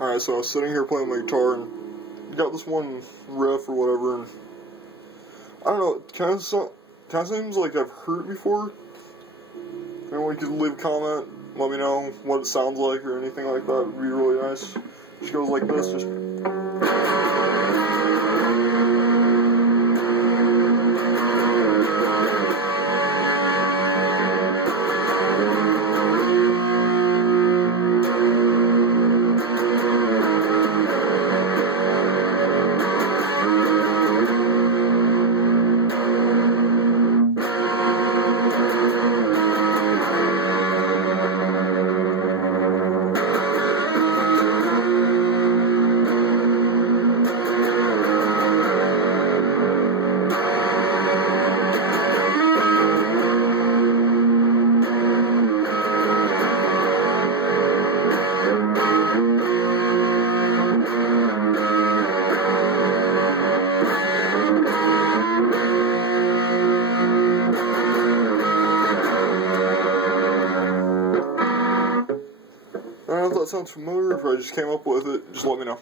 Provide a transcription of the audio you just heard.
Alright, so I was sitting here playing my guitar and got this one riff or whatever, and I don't know, it kind of seems like I've heard it before. Anyone could leave a comment, let me know what it sounds like or anything like that, would be really nice. Just goes like this, just... I don't know if that sounds familiar, if I just came up with it, just let me know.